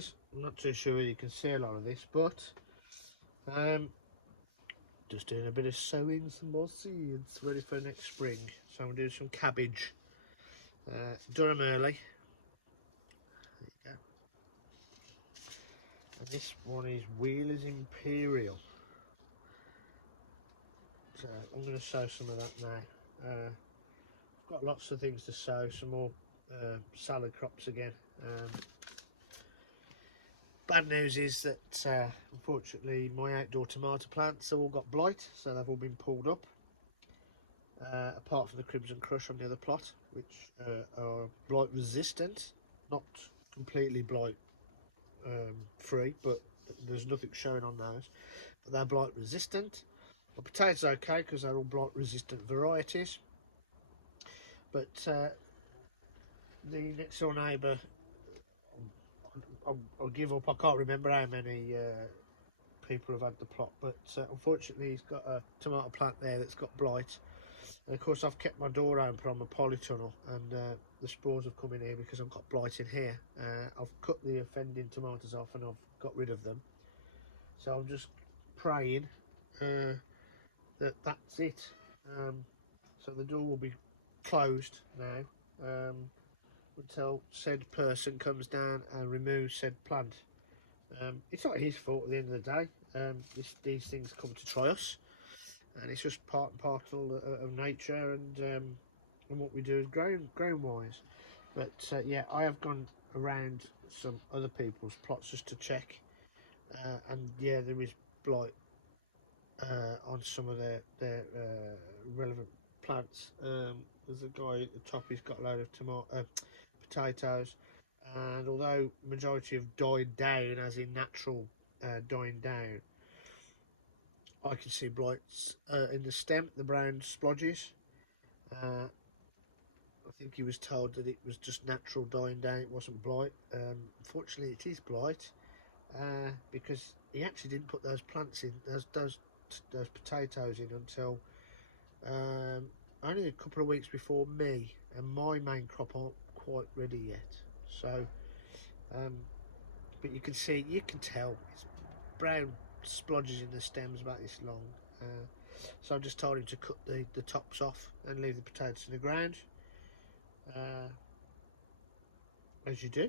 guys. I'm not too sure you can see a lot of this, but just doing a bit of sowing some more seeds ready for next spring. So I'm doing some cabbage. Durham early. There you go. And this one is Wheeler's Imperial. So I'm going to sow some of that now. I've got lots of things to sow, some more salad crops again. Bad news is that unfortunately my outdoor tomato plants have all got blight, so they've all been pulled up. Apart from the Crimson Crush on the other plot, which are blight resistant, not completely blight free, but there's nothing showing on those. But they're blight resistant. The potatoes are okay because they're all blight resistant varieties. But the next door neighbour, I'll give up. I can't remember how many people have had the plot, but unfortunately he's got a tomato plant there that's got blight. And of course I've kept my door open on my polytunnel, and the spores have come in here because I've got blight in here. I've cut the offending tomatoes off and I've got rid of them. So I'm just praying that's it. So the door will be closed now until said person comes down and removes said plant. It's not his fault at the end of the day. These things come to try us, and it's just part and parcel of nature and what we do is grown wise. But yeah, I have gone around some other people's plots just to check, and yeah, there is blight on some of their relevant plants. There's a guy at the top, he's got a load of potatoes, and although majority have died down, as in natural dying down, I can see blights in the stem, the brown splodges. I think he was told that it was just natural dying down, it wasn't blight. Unfortunately it is blight, because he actually didn't put those plants in, those potatoes in, until only a couple of weeks before me, and my main crop aren't quite ready yet. So but you can tell it's brown splodges in the stems about this long. So I just told him to cut the tops off and leave the potatoes in the ground, as you do.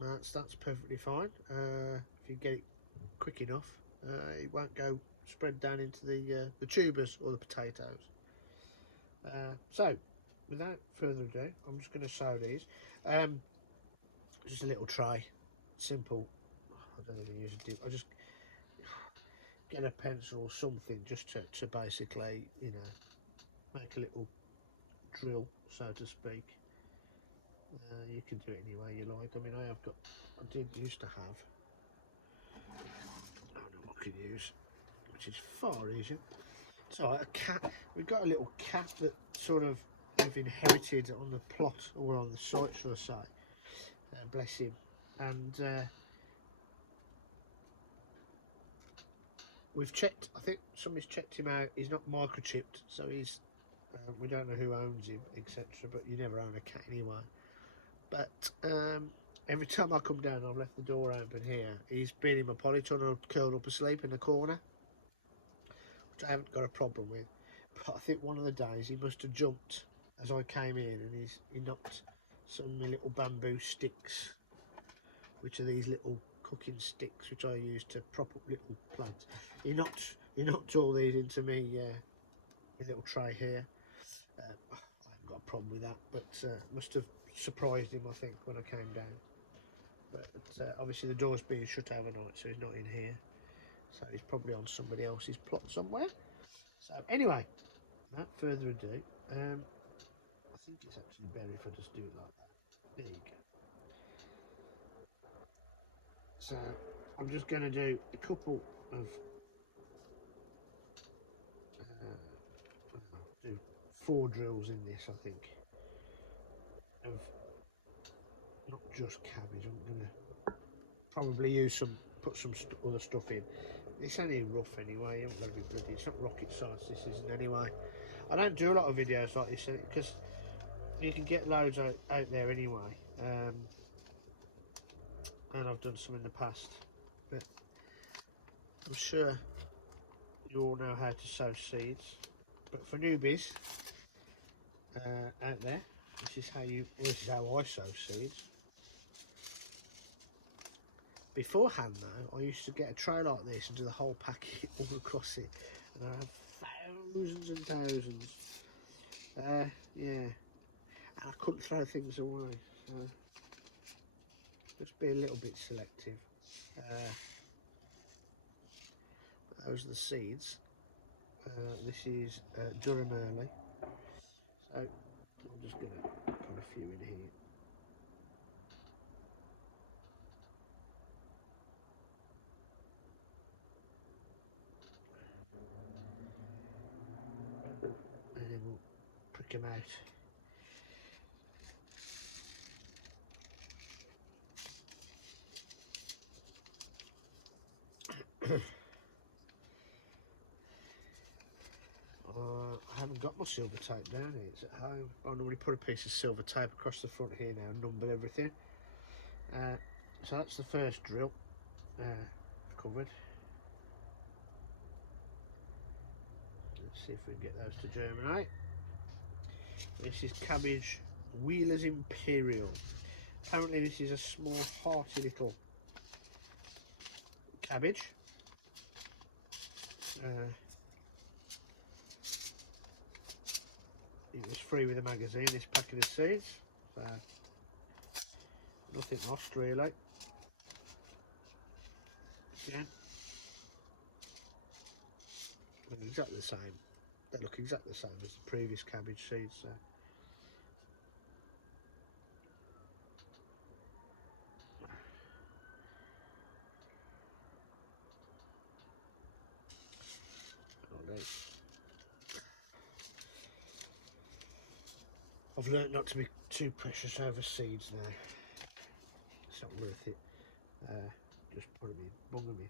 That's perfectly fine. If you get it quick enough, it won't go spread down into the tubers or the potatoes. So without further ado, I'm just going to sow these. Just a little tray, simple. I don't even use a dip. I just get a pencil or something just to basically, you know, make a little drill, so to speak. You can do it any way you like. I mean, I did used to have, I don't know what I could use, which is far easier. So a cat, we've got a little cat that sort of we've inherited on the plot, or on the site, shall I say. Bless him. And we've checked, I think somebody's checked him out, he's not microchipped, so he's we don't know who owns him, etc. But you never own a cat anyway. But every time I come down, I've left the door open here, he's been in my polytunnel curled up asleep in the corner, which I haven't got a problem with. But I think one of the days he must have jumped as I came in, and he knocked some little bamboo sticks, which are these little cooking sticks which I use to prop up little plants. He knocked all these into me my little tray here. I haven't got a problem with that, but must have surprised him, I think, when I came down. But obviously the door's being shut overnight, so he's not in here, so he's probably on somebody else's plot somewhere. So anyway, without further ado, I think it's actually better if I just do it like that. There you go. So I'm just going to do a couple of do 4 drills in this, I think, of not just cabbage. I'm going to probably put some other stuff in. It's only rough anyway, you haven't got to be bloody, it's not rocket science, this isn't anyway. I don't do a lot of videos like this because you can get loads out there anyway. and I've done some in the past, but I'm sure you all know how to sow seeds. But for newbies out there, this is how I sow seeds. Beforehand though, I used to get a tray like this and do the whole packet all across it, and I had thousands and thousands. Yeah, and I couldn't throw things away, so just be a little bit selective. Those are the seeds. This is Durham Early, so I'm just going to put a few in here. And then we'll prick them out. I haven't got my silver tape down here, it's at home. I normally put a piece of silver tape across the front here now and number everything. So that's the first drill covered. Let's see if we can get those to germinate. This is cabbage Wheeler's Imperial. Apparently this is a small hearty little cabbage. It was free with a magazine, this packet of seeds, so nothing lost really. Again, exactly the same. They look exactly the same as the previous cabbage seeds. So. I've learnt not to be too precious over seeds now. It's not worth it. Just put them in, bung them in,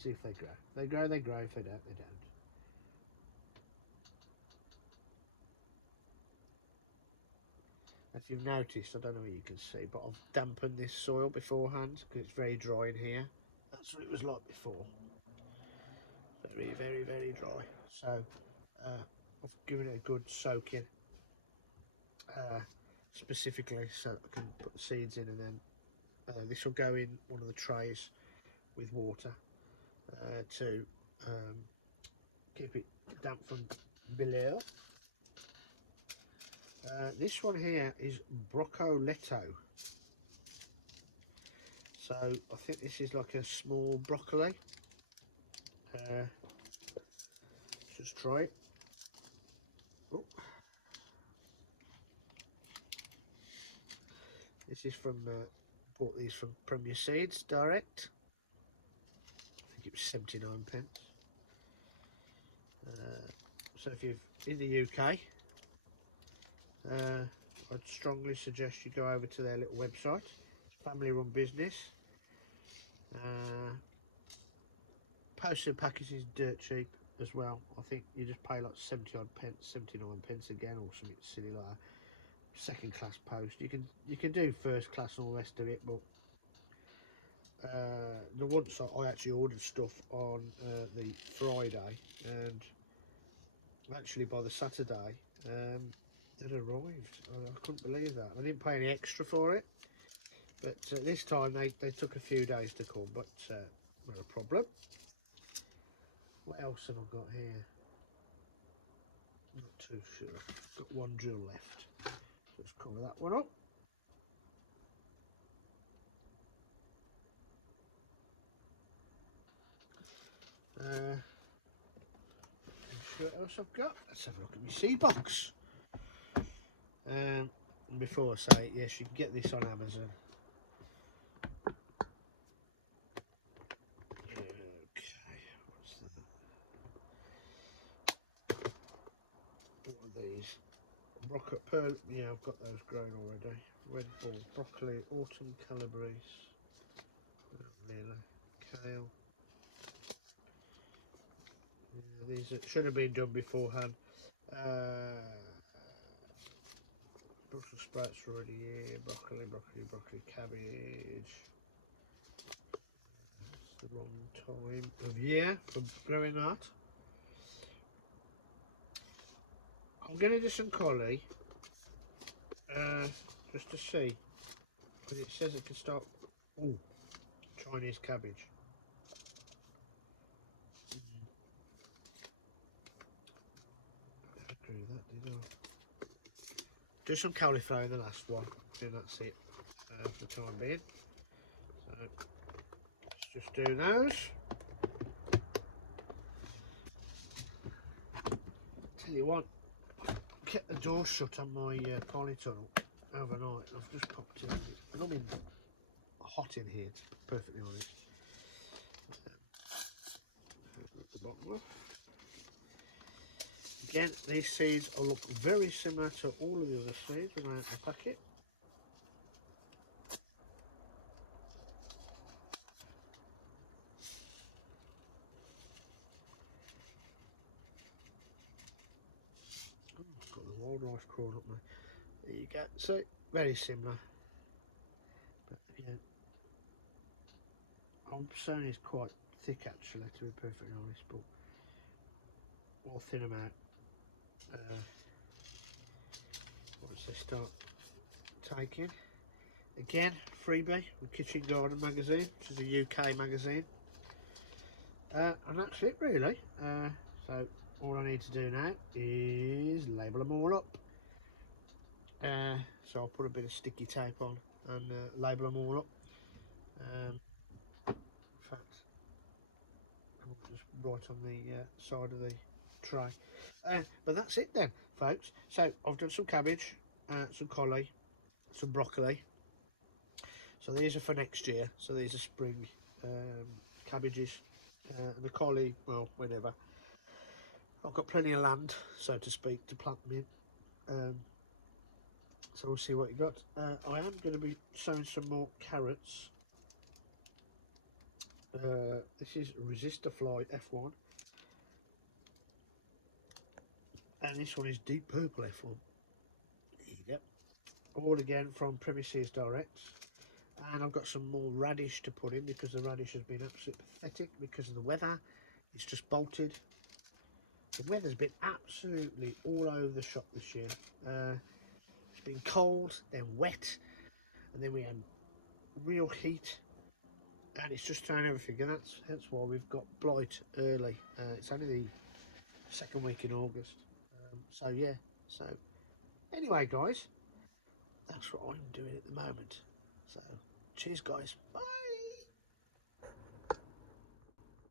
see if they grow. If they grow, they grow. If they don't, they don't. As you've noticed, I don't know what you can see, but I've dampened this soil beforehand because it's very dry in here. That's what it was like before. Very, very, very dry. So I've given it a good soaking, specifically so I can put the seeds in, and then this will go in one of the trays with water to keep it damp from below. This one here is broccoletto. So I think this is like a small broccoli. Just try it. Oh. This is from, bought these from Premier Seeds direct. I think it was 79p. So if you're in the UK, I'd strongly suggest you go over to their little website. It's a family run business. Postage packaging is dirt cheap as well. I think you just pay like 70 odd pence, 79p again, or something silly like that. Second class post. You can do first class and all the rest of it, but the once I actually ordered stuff on the Friday, and actually by the Saturday it arrived. I couldn't believe that. I didn't pay any extra for it, but this time they took a few days to come, but not a problem. What else have I got here? Not too sure. Got one drill left. Let's cover that one up. What else I've got? Let's have a look at my seed box. And before I say it, yes, you can get this on Amazon. Okay, what's that? What are these? Pearl, yeah, I've got those grown already. Red ball, broccoli, autumn calabrese, kale. Yeah, these should have been done beforehand. Brussels sprouts are already here. Broccoli, cabbage. The wrong time of year for growing that. I'm going to do some collie just to see, because it says it can start. Oh, Chinese cabbage. I agree with that, did I? Do some cauliflower in the last one, and that's it for the time being. So let's just do those. Tell you what, I kept the door shut on my polytunnel overnight. I've just popped it on it, and I'm in hot in here, to be perfectly honest. At the bottom. Again, these seeds will look very similar to all of the other seeds when I open the packet. Oh, I've got the wildlife crawling up there. There you go. So, very similar. But again, I'm sowing is quite thick actually, to be perfectly honest, but we'll thin them out once they start taking. Again, freebie from Kitchen Garden magazine, which is a UK magazine. And that's it really. So all I need to do now is label them all up. So I'll put a bit of sticky tape on and label them all up. In fact, I'll just write on the side of the tray. But that's it then, folks. So I've done some cabbage, some collie, some broccoli. So these are for next year. So these are spring cabbages. The collie, well, whenever. I've got plenty of land, so to speak, to plant them in. So we'll see what you got. I am going to be sowing some more carrots. This is Resistor Fly F1. And this one is Deep Purple F1. There you go. All again from Premises Direct. And I've got some more radish to put in because the radish has been absolutely pathetic because of the weather. It's just bolted. The weather's been absolutely all over the shop this year. It's been cold, then wet, and then we had real heat, and it's just thrown everything. And that's why we've got blight early. It's only the second week in August. So yeah. So anyway, guys, that's what I'm doing at the moment. So cheers, guys. Bye.